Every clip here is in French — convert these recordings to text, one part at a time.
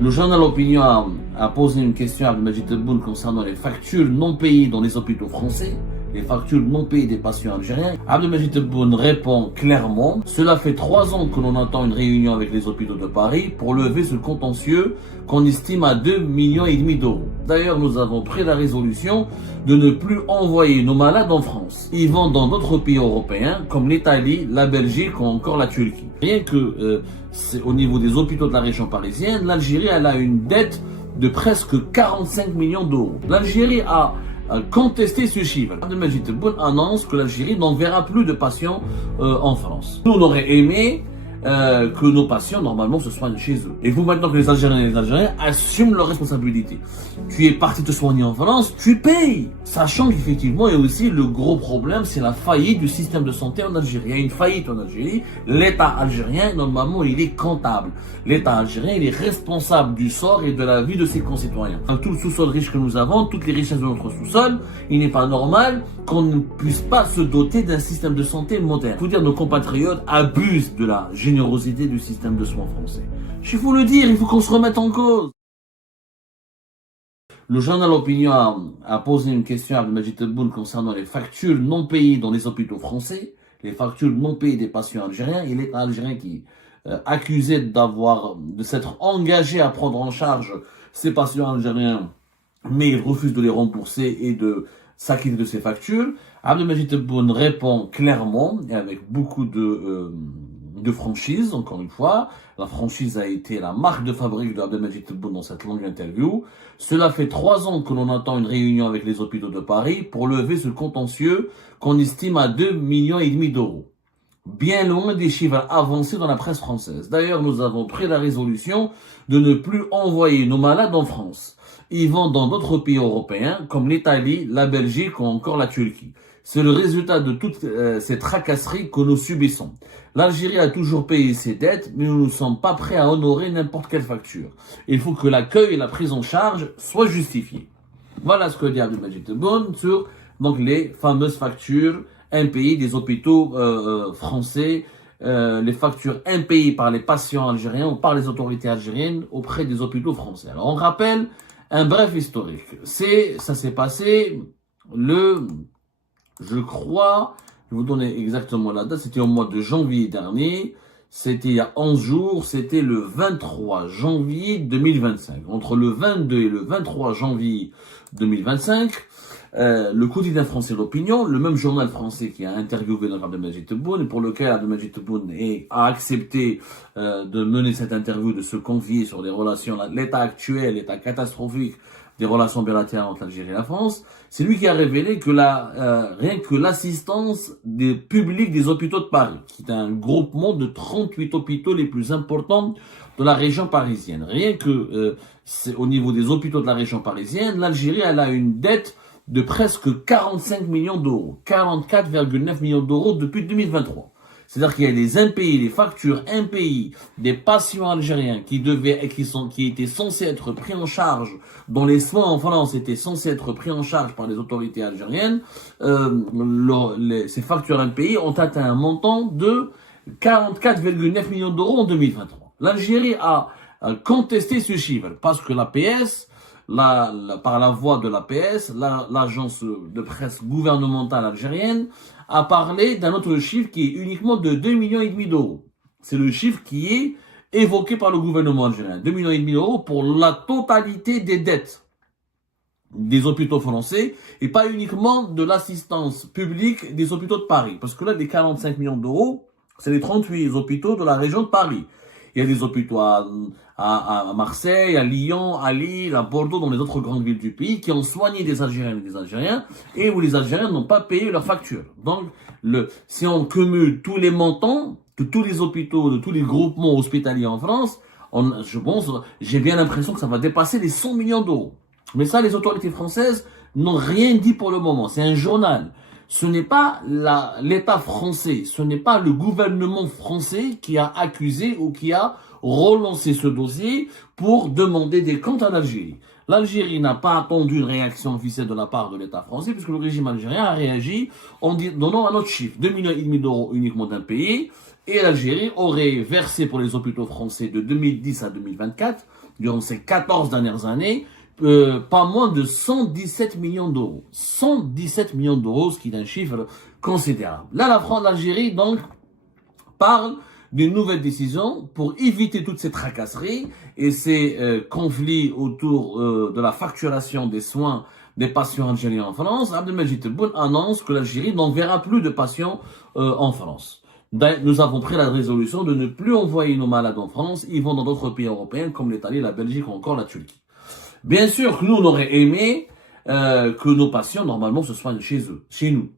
Le journal Opinion a posé une question à Abdelmajid Tebboune concernant les factures non payées dans les hôpitaux français, les factures non payées des patients algériens. Abdelmajid Tebboune répond clairement: cela fait 3 ans que l'on attend une réunion avec les hôpitaux de Paris pour lever ce contentieux qu'on estime à 2,5 millions d'euros. D'ailleurs, nous avons pris la résolution de ne plus envoyer nos malades en France. Ils vont dans d'autres pays européens comme l'Italie, la Belgique ou encore la Turquie. Rien que au niveau des hôpitaux de la région parisienne, l'Algérie elle a une dette de presque 45 millions d'euros. L'Algérie a contesté ce chiffre. Abdelmajid Tebboune annonce que l'Algérie n'enverra plus de patients en France. Nous, on aurait aimé que nos patients, normalement, se soignent chez eux. Et vous, maintenant que les Algériens et les Algériens assument leurs responsabilités. Tu es parti te soigner en France, tu payes. Sachant qu'effectivement, il y a aussi le gros problème, c'est la faillite du système de santé en Algérie. Il y a une faillite en Algérie. L'État algérien, normalement, il est comptable. L'État algérien, il est responsable du sort et de la vie de ses concitoyens. Dans tout le sous-sol riche que nous avons, toutes les richesses de notre sous-sol, il n'est pas normal qu'on ne puisse pas se doter d'un système de santé moderne. Faut dire, nos compatriotes abusent de la générosité du système de soins français. Il faut le dire, il faut qu'on se remette en cause. Le journal Opinion a posé une question à Abdelmajid Tebboune concernant les factures non payées dans les hôpitaux français, les factures non payées des patients algériens. Et l'État algérien qui accusé de s'être engagé à prendre en charge ces patients algériens, mais il refuse de les rembourser et de s'acquitter de ces factures. Abdelmajid Tebboune répond clairement et avec beaucoup de franchise, encore une fois. La franchise a été la marque de fabrique de Abdelmajid Tebboune dans cette longue interview. Cela fait 3 ans que l'on attend une réunion avec les hôpitaux de Paris pour lever ce contentieux qu'on estime à 2,5 millions d'euros. Bien loin des chiffres avancés dans la presse française. D'ailleurs, nous avons pris la résolution de ne plus envoyer nos malades en France. Ils vont dans d'autres pays européens comme l'Italie, la Belgique ou encore la Turquie. C'est le résultat de toutes ces tracasseries que nous subissons. L'Algérie a toujours payé ses dettes, mais nous ne sommes pas prêts à honorer n'importe quelle facture. Il faut que l'accueil et la prise en charge soient justifiés. Voilà ce que dit Abdelmajid Tebboune sur donc, les fameuses factures impayées des hôpitaux français, les factures impayées par les patients algériens ou par les autorités algériennes auprès des hôpitaux français. Alors on rappelle un bref historique. Ça s'est passé je crois, je vais vous donner exactement la date, c'était au mois de janvier dernier, c'était il y a 11 jours, c'était le 23 janvier 2025. Entre le 22 et le 23 janvier 2025, le quotidien français L'Opinion, le même journal français qui a interviewé Abdelmajid Tebboune et pour lequel Abdelmajid Tebboune a accepté de mener cette interview, de se confier sur les relations, l'état actuel, l'état catastrophique des relations bilatérales entre l'Algérie et la France, c'est lui qui a révélé que rien que l'assistance des publics des hôpitaux de Paris, qui est un groupement de 38 hôpitaux les plus importants de la région parisienne, rien que au niveau des hôpitaux de la région parisienne, l'Algérie elle a une dette de presque 45 millions d'euros, 44,9 millions d'euros depuis 2023. C'est-à-dire qu'il y a des impayés, des factures impayées, des patients algériens qui étaient censés être pris en charge, dont les soins en France étaient censés être pris en charge par les autorités algériennes. Ces factures impayées ont atteint un montant de 44,9 millions d'euros en 2023. L'Algérie a contesté ce chiffre parce que l'APS, par la voix de l'APS, l'agence de presse gouvernementale algérienne, a parlé d'un autre chiffre qui est uniquement de 2,5 millions d'euros. C'est le chiffre qui est évoqué par le gouvernement algérien. 2,5 millions d'euros pour la totalité des dettes des hôpitaux français et pas uniquement de l'assistance publique des hôpitaux de Paris. Parce que là, les 45 millions d'euros, c'est les 38 hôpitaux de la région de Paris. Il y a des hôpitaux à Marseille, à Lyon, à Lille, à Bordeaux, dans les autres grandes villes du pays, qui ont soigné des Algériennes et des Algériens, et où les Algériens n'ont pas payé leurs factures. Donc, si on cumule tous les montants de tous les hôpitaux, de tous les groupements hospitaliers en France, j'ai bien l'impression que ça va dépasser les 100 millions d'euros. Mais ça, les autorités françaises n'ont rien dit pour le moment. C'est un journal. Ce n'est pas l'État français, ce n'est pas le gouvernement français qui a accusé ou qui a relancé ce dossier pour demander des comptes à l'Algérie. L'Algérie n'a pas attendu une réaction officielle de la part de l'État français puisque le régime algérien a réagi en donnant un autre chiffre, 2,5 millions d'euros uniquement d'impayés, et l'Algérie aurait versé pour les hôpitaux français de 2010 à 2024 durant ces 14 dernières années, pas moins de 117 millions d'euros. 117 millions d'euros, ce qui est un chiffre considérable. Là, la France, l'Algérie, donc, parle d'une nouvelle décision pour éviter toutes ces tracasseries et ces conflits autour de la facturation des soins des patients algériens en France. Abdelmajid Tebboune annonce que l'Algérie n'enverra plus de patients en France. Nous avons pris la résolution de ne plus envoyer nos malades en France. Ils vont dans d'autres pays européens comme l'Italie, la Belgique ou encore la Turquie. Bien sûr que nous, on aurait aimé que nos patients, normalement, se soignent chez eux, chez nous.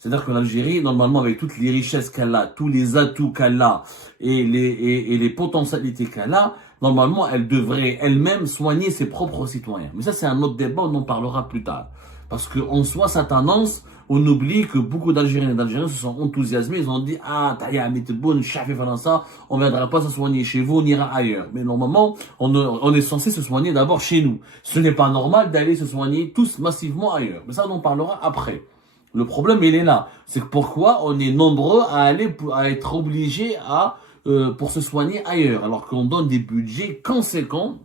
C'est-à-dire que l'Algérie, normalement, avec toutes les richesses qu'elle a, tous les atouts qu'elle a et les potentialités qu'elle a, normalement, elle devrait elle-même soigner ses propres citoyens. Mais ça, c'est un autre débat, on en parlera plus tard. Parce qu'en soi, cette tendance, on oublie que beaucoup d'Algériens et d'Algériens se sont enthousiasmés. Ils ont dit, ah, Taya, mais t'es bonne, chafé, ça, on ne viendra pas se soigner chez vous, on ira ailleurs. Mais normalement, on est censé se soigner d'abord chez nous. Ce n'est pas normal d'aller se soigner tous massivement ailleurs. Mais ça, on en parlera après. Le problème, il est là. C'est que pourquoi on est nombreux à être obligés pour se soigner ailleurs, alors qu'on donne des budgets conséquents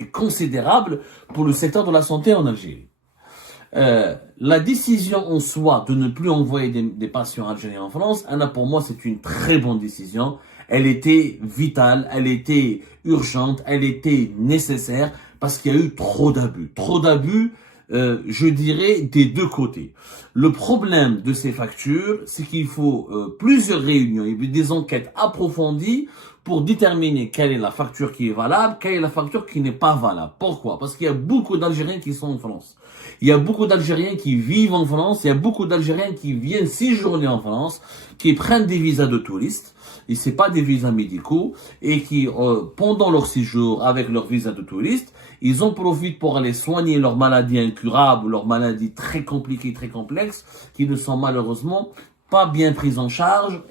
et considérables pour le secteur de la santé en Algérie. La décision en soi de ne plus envoyer des patients algériens en France, pour moi, c'est une très bonne décision. Elle était vitale, elle était urgente, elle était nécessaire parce qu'il y a eu trop d'abus. Trop d'abus, je dirais, des deux côtés. Le problème de ces factures, c'est qu'il faut plusieurs réunions et des enquêtes approfondies pour déterminer quelle est la facture qui est valable, quelle est la facture qui n'est pas valable. Pourquoi? Parce qu'il y a beaucoup d'Algériens qui sont en France. Il y a beaucoup d'Algériens qui vivent en France. Il y a beaucoup d'Algériens qui viennent séjourner en France, qui prennent des visas de touristes. Et c'est pas des visas médicaux. Et qui, pendant leur séjour avec leur visa de touriste, ils en profitent pour aller soigner leurs maladies incurables, leurs maladies très compliquées, très complexes, qui ne sont malheureusement pas bien prises en charge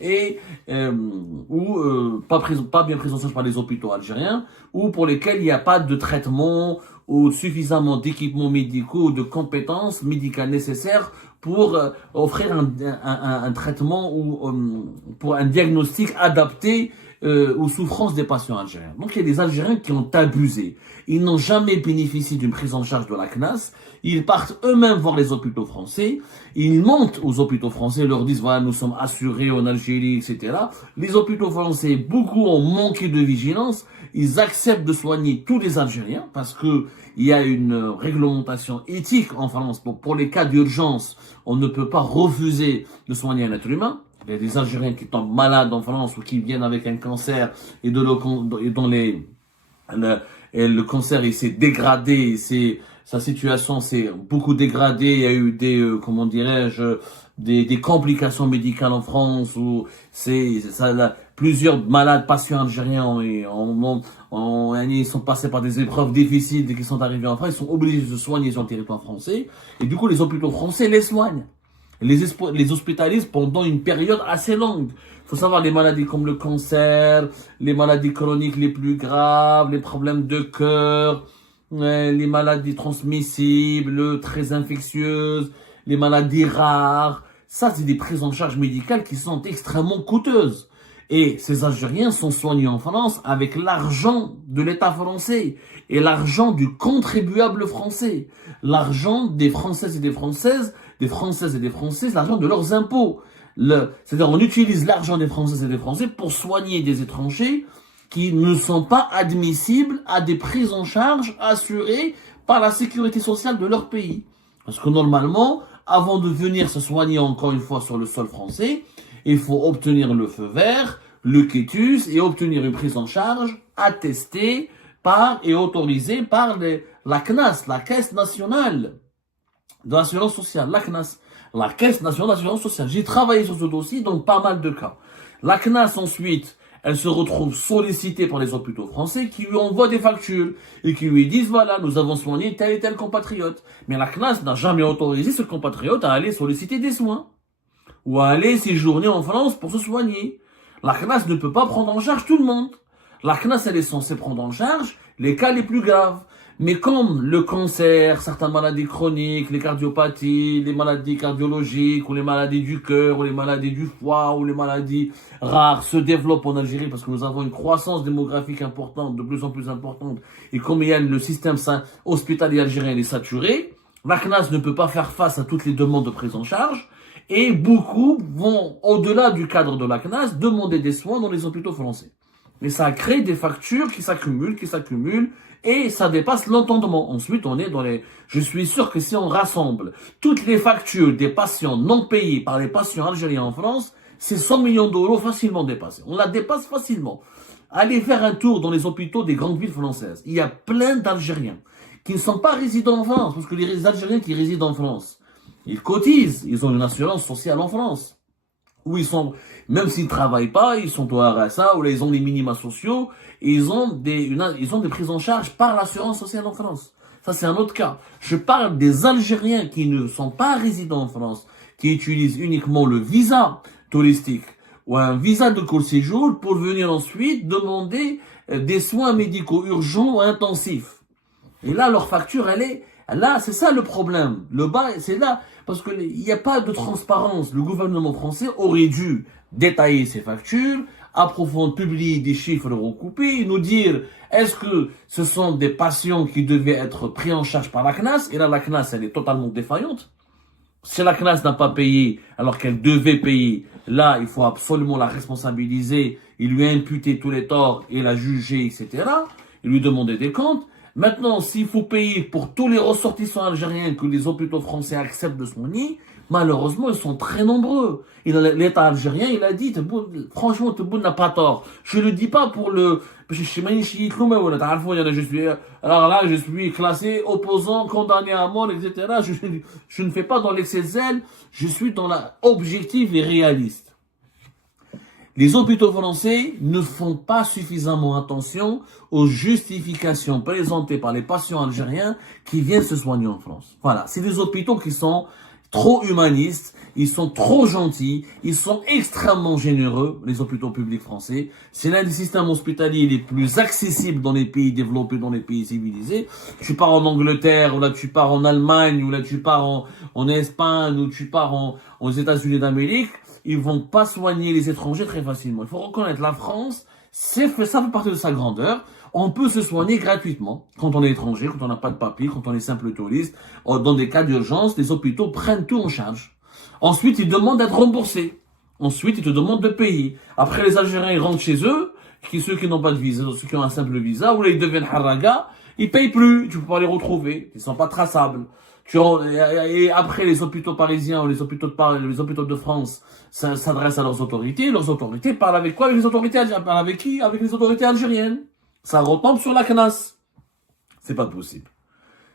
pas bien prises en charge par les hôpitaux algériens, ou pour lesquels il n'y a pas de traitement ou suffisamment d'équipements médicaux ou de compétences médicales nécessaires pour offrir un traitement ou pour un diagnostic adapté aux souffrances des patients algériens. Donc il y a des Algériens qui ont abusé. Ils n'ont jamais bénéficié d'une prise en charge de la CNAS. Ils partent eux-mêmes voir les hôpitaux français. Ils montent aux hôpitaux français, leur disent voilà, nous sommes assurés en Algérie, etc. Les hôpitaux français, beaucoup ont manqué de vigilance. Ils acceptent de soigner tous les Algériens parce que il y a une réglementation éthique en France. Pour les cas d'urgence, on ne peut pas refuser de soigner un être humain. Il y a des Algériens qui tombent malades en France ou qui viennent avec un cancer et dont le cancer il s'est dégradé, sa situation s'est beaucoup dégradée. Il y a eu des complications médicales en France où plusieurs malades patients algériens ils sont passés par des épreuves difficiles et qui sont arrivés en France. Ils sont obligés de se soigner sur le territoire français et du coup les hôpitaux français les soignent. Les hospitalisent pendant une période assez longue. Il faut savoir les maladies comme le cancer, les maladies chroniques les plus graves, les problèmes de cœur, les maladies transmissibles, très infectieuses, les maladies rares. Ça, c'est des prises en charge médicales qui sont extrêmement coûteuses. Et ces Algériens sont soignés en France avec l'argent de l'État français et l'argent du contribuable français, l'argent des Françaises et des Françaises, l'argent de leurs impôts. C'est-à-dire on utilise l'argent des Françaises et des Français pour soigner des étrangers qui ne sont pas admissibles à des prises en charge assurées par la sécurité sociale de leur pays. Parce que normalement, avant de venir se soigner encore une fois sur le sol français, il faut obtenir le feu vert, le quitus et obtenir une prise en charge attestée et autorisée par la CNAS, la Caisse nationale de l'assurance sociale, la CNAS, la Caisse nationale d'assurance sociale. J'ai travaillé sur ce dossier dans pas mal de cas. La CNAS ensuite, elle se retrouve sollicitée par les hôpitaux français qui lui envoient des factures et qui lui disent voilà, nous avons soigné tel et tel compatriote. Mais la CNAS n'a jamais autorisé ce compatriote à aller solliciter des soins ou à aller séjourner en France pour se soigner. La CNAS ne peut pas prendre en charge tout le monde. La CNAS, elle est censée prendre en charge les cas les plus graves. Mais comme le cancer, certaines maladies chroniques, les cardiopathies, les maladies cardiologiques, ou les maladies du cœur, ou les maladies du foie, ou les maladies rares se développent en Algérie parce que nous avons une croissance démographique importante, de plus en plus importante, et comme il y a le système hospitalier algérien il est saturé, la CNAS ne peut pas faire face à toutes les demandes de prise en charge, et beaucoup vont, au-delà du cadre de la CNAS, demander des soins dans les hôpitaux français. Et ça crée des factures qui s'accumulent, et ça dépasse l'entendement. Ensuite, on est dans les... Je suis sûr que si on rassemble toutes les factures des patients non payés par les patients algériens en France, c'est 100 millions d'euros facilement dépassés. On la dépasse facilement. Allez faire un tour dans les hôpitaux des grandes villes françaises. Il y a plein d'Algériens qui ne sont pas résidents en France, parce que les Algériens qui résident en France, ils cotisent, ils ont une assurance sociale en France. Où ils sont, même s'ils ne travaillent pas, ils sont au RSA, ou là, ils ont les minima sociaux, et ils ont des prises en charge par l'assurance sociale en France. Ça, c'est un autre cas. Je parle des Algériens qui ne sont pas résidents en France, qui utilisent uniquement le visa touristique, ou un visa de court séjour pour venir ensuite demander des soins médicaux urgents ou intensifs. Et là, leur facture, elle est, là, c'est ça le problème. Le bas, c'est là. Parce qu'il n'y a pas de transparence. Le gouvernement français aurait dû détailler ses factures, approfondir, publier des chiffres recoupés, nous dire est-ce que ce sont des patients qui devaient être pris en charge par la CNAS, et là la CNAS elle est totalement défaillante. Si la CNAS n'a pas payé alors qu'elle devait payer, là il faut absolument la responsabiliser, il lui imputer tous les torts et la juger, etc. Et lui demander des comptes. Maintenant, s'il faut payer pour tous les ressortissants algériens que les hôpitaux français acceptent de soigner, malheureusement, ils sont très nombreux. L'État algérien, il a dit, franchement, Tebboune n'a pas tort. Je le dis pas pour le... Alors là, je suis classé opposant, condamné à mort, etc. Je ne fais pas dans l'excès de zèle, je suis dans la objectif et réaliste. Les hôpitaux français ne font pas suffisamment attention aux justifications présentées par les patients algériens qui viennent se soigner en France. Voilà, c'est des hôpitaux qui sont trop humanistes, ils sont trop gentils, ils sont extrêmement généreux, les hôpitaux publics français. C'est l'un des systèmes hospitaliers les plus accessibles dans les pays développés, dans les pays civilisés. Tu pars en Angleterre, ou là tu pars en Allemagne, ou là tu pars en Espagne, ou tu pars aux États-Unis d'Amérique, ils vont pas soigner les étrangers très facilement. Il faut reconnaître, la France, ça fait partie de sa grandeur. On peut se soigner gratuitement quand on est étranger, quand on n'a pas de papier, quand on est simple touriste. Dans des cas d'urgence, les hôpitaux prennent tout en charge. Ensuite, ils demandent d'être remboursés. Ensuite, ils te demandent de payer. Après, les Algériens, ils rentrent chez eux, ceux qui n'ont pas de visa, ceux qui ont un simple visa, ou là, ils deviennent haraga, ils payent plus, tu peux pas les retrouver, ils sont pas traçables. Et après, les hôpitaux parisiens ou les hôpitaux de France s'adressent à leurs autorités parlent avec quoi? Avec les autorités algériennes. Parlent avec qui? Avec les autorités algériennes. Ça retombe sur la CNAS. C'est pas possible.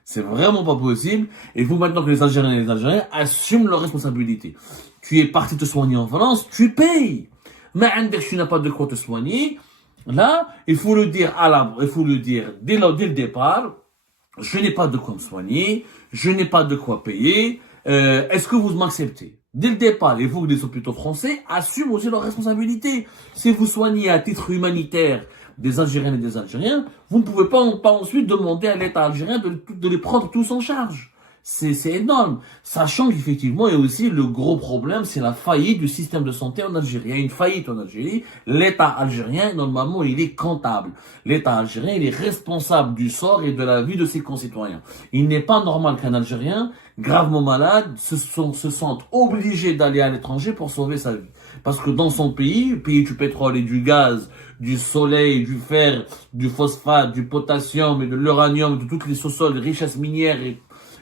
C'est vraiment pas possible. Et il faut maintenant que les Algériens et les Algériens assument leurs responsabilités. Tu es parti te soigner en France, tu payes. Mais tu n'as pas de quoi te soigner. Là, il faut le dire dès le départ. Je n'ai pas de quoi me soigner, je n'ai pas de quoi payer, est-ce que vous m'acceptez? Dès le départ, les vous des hôpitaux français assument aussi leurs responsabilités. Si vous soignez à titre humanitaire des Algériennes et des Algériens, vous ne pouvez pas ensuite demander à l'État algérien de les prendre tous en charge. C'est énorme. Sachant qu'effectivement, il y a aussi le gros problème, c'est la faillite du système de santé en Algérie. Il y a une faillite en Algérie. L'État algérien, normalement, il est comptable. L'État algérien, il est responsable du sort et de la vie de ses concitoyens. Il n'est pas normal qu'un Algérien, gravement malade, se sente obligé d'aller à l'étranger pour sauver sa vie. Parce que dans son pays du pétrole et du gaz, du soleil, du fer, du phosphate, du potassium et de l'uranium, de toutes les sous-sols, richesses minières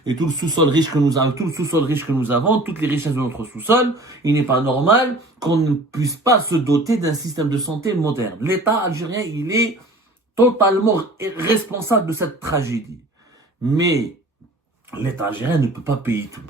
et tout le sous-sol riche que nous avons, toutes les richesses de notre sous-sol, il n'est pas normal qu'on ne puisse pas se doter d'un système de santé moderne. L'État algérien, il est totalement responsable de cette tragédie. Mais l'État algérien ne peut pas payer tout.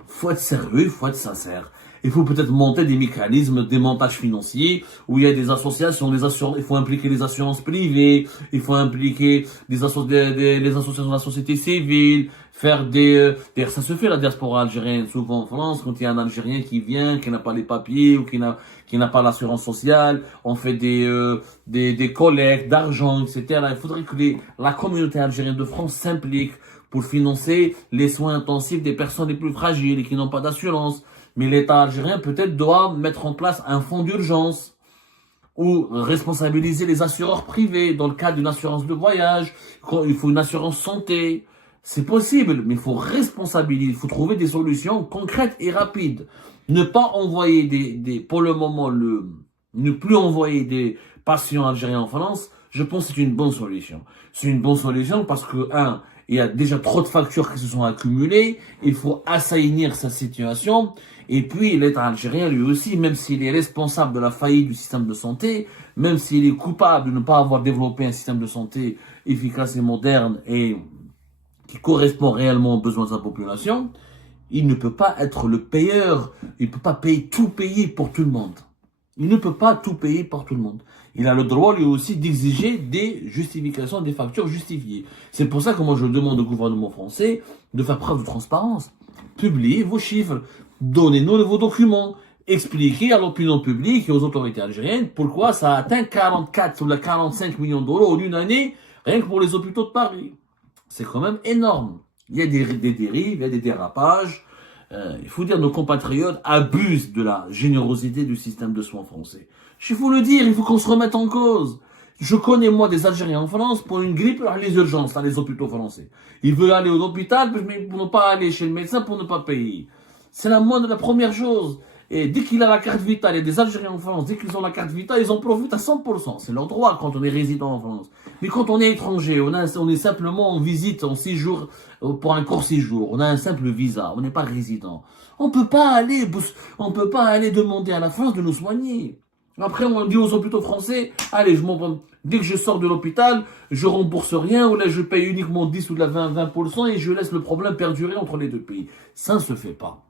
Il faut être sérieux, il faut être sincère. Il faut peut-être monter des mécanismes, des montages financiers, où il y a des associations, il faut impliquer les assurances privées, il faut impliquer les associations de la société civile, faire d'ailleurs, ça se fait la diaspora algérienne, souvent en France, quand il y a un Algérien qui vient, qui n'a pas les papiers, ou qui n'a pas l'assurance sociale, on fait des collectes d'argent, etc. Il faudrait que la communauté algérienne de France s'implique pour financer les soins intensifs des personnes les plus fragiles et qui n'ont pas d'assurance. Mais l'État algérien peut-être doit mettre en place un fonds d'urgence ou responsabiliser les assureurs privés dans le cadre d'une assurance de voyage. Il faut une assurance santé. C'est possible, mais il faut responsabiliser, il faut trouver des solutions concrètes et rapides. Ne pas envoyer pour le moment, ne plus envoyer des patients algériens en France, je pense que c'est une bonne solution. C'est une bonne solution parce que, il y a déjà trop de factures qui se sont accumulées, il faut assainir sa situation, et puis l'État algérien lui aussi, même s'il est responsable de la faillite du système de santé, même s'il est coupable de ne pas avoir développé un système de santé efficace et moderne et qui correspond réellement aux besoins de sa population, il ne peut pas être le payeur, il ne peut pas tout payer pour tout le monde. Il ne peut pas tout payer pour tout le monde. Il a le droit lui aussi d'exiger des justifications, des factures justifiées. C'est pour ça que moi je demande au gouvernement français de faire preuve de transparence. Publiez vos chiffres, donnez-nous vos documents, expliquez à l'opinion publique et aux autorités algériennes pourquoi ça a atteint 44 ou 45 millions d'euros en une année, rien que pour les hôpitaux de Paris. C'est quand même énorme. Il y a des dérives, il y a des dérapages. Il faut dire, nos compatriotes abusent de la générosité du système de soins français. Il faut le dire, il faut qu'on se remette en cause. Je connais, moi, des Algériens en France, pour une grippe, les urgences, les hôpitaux français. Ils veulent aller au hôpital, mais pour ne pas aller chez le médecin, pour ne pas payer. C'est la première chose. Et dès qu'il a la carte vitale, il y a des Algériens en France, dès qu'ils ont la carte vitale, ils en profitent à 100%. C'est leur droit quand on est résident en France. Mais quand on est étranger, on est simplement en visite, en séjour, pour un court séjour. On a un simple visa, on n'est pas résident. On peut pas aller demander à la France de nous soigner. Après, on dit aux hôpitaux français, allez, dès que je sors de l'hôpital, je rembourse rien, ou là, je paye uniquement 10 ou 20% et je laisse le problème perdurer entre les deux pays. Ça ne se fait pas.